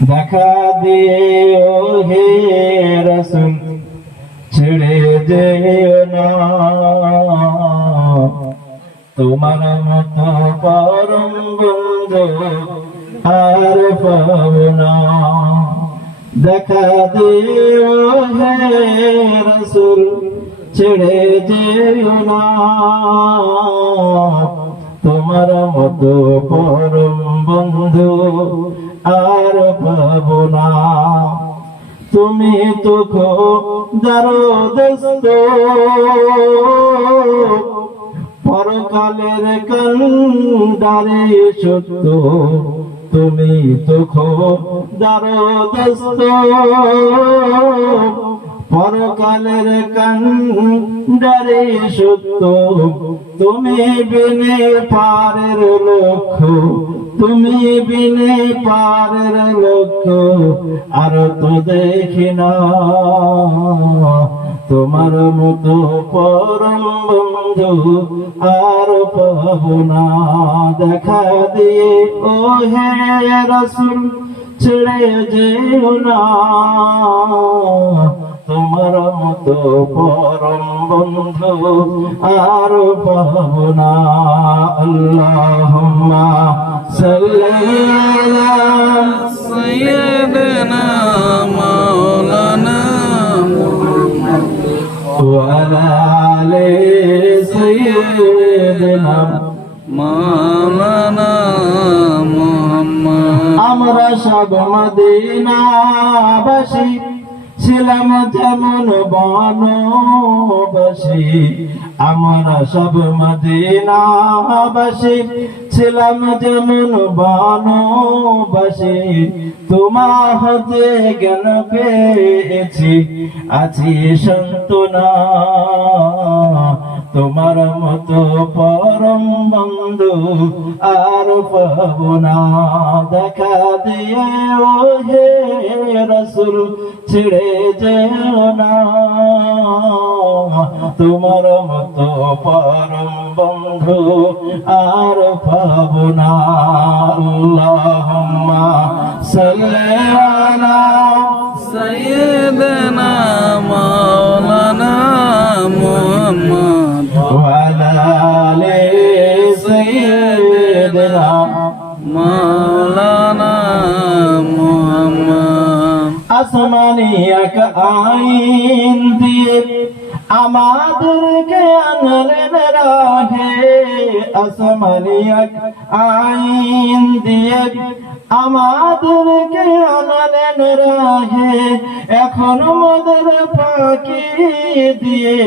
দেখা দিও হে রাসূল ছেড়ে যেও না, তোমার মতো পরম বন্ধু আর পাবো না। দেখা দিও হে রাসূল ছেড়ে যেও না, তোমার মতো পরম বন্ধু আর পাবো না। তুমি তো খোদার দোস্ত, পরকালের কান্ডারে সত্য। তুমি তো খোদার দোস্ত, পরকালের কান্ডারে সত্য। তুমি বিনে পারের লক্ষ্য, তুমি বিনে পারের লক্ষ্য আর তো দেখি না। তোমার মতো পরম বন্ধু আর পাবো না। দেখা দিয়ে ও হে রাসূল ছেড়ে যেও না, তোমার মতো পরম বন্ধু আর পাবো না। আল্লাহুম্মা সাল্লি আলা সাইয়্যিদিনা মাওলানা ওয়া আলা আলি সাইয়্যিদিনা মাওলানা মুহাম্মদ। আমরা সব মদিনাবাসী ছিলাম যেমন বনবাসী, আমরা সব মদিনাবাসী ছিলাম যেমন বনবাসী। তোমার হতে জ্ঞান পেয়েছি আছি সান্ত্বনা, তোমার মতো পরম বন্ধু আর পাবো না। দেখা দিয়ে ও হে রাসূল ছেড়ে যেও না, তোমার মতো পরম বন্ধু আর পাবো না। আল্লাহুম্মা সাল্লি আলা সাইয়্যিদিনা মাওলানা মুহাম্মদ ওয়া আলা আলি সাইয়্যিদিনা মাওলানা মুহাম্মদ। আসমানি এক আইন দিয়ে আমাদেরকে আনলেন রাহে, আসমানি এক আইন দিয়ে আমাদেরকে আনলেন রাহে। এখন মোদের ফাঁকি দিয়ে,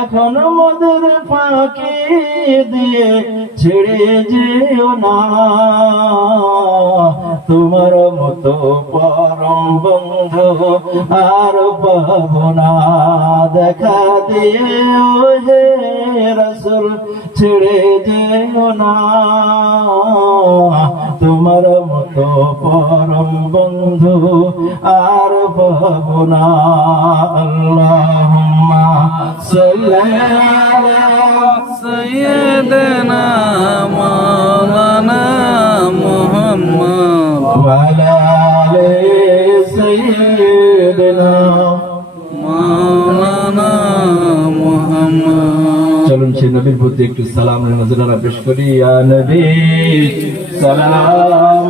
এখন মোদের ফাঁকি দিয়ে ছেড়ে যেও না, তোমার মতো পরম বন্ধু আর পাবো না। দেখা দিয়ে ও হে রাসূল ছেড়ে যেও না, তোমার মতো পরম বন্ধু আর পাবো না। আল্লাহুম্মা সাল্লি আলা সাইয়্যিদিনা মাওলানা মুহাম্মদ ওয়া আলা আলি সাইয়্যিদিনা মাওলানা মুহাম্মদ। চলুন সেই নবীর প্রতি একটু সালাম নজরানা পেশ করি। ইয়া নবী সালাম।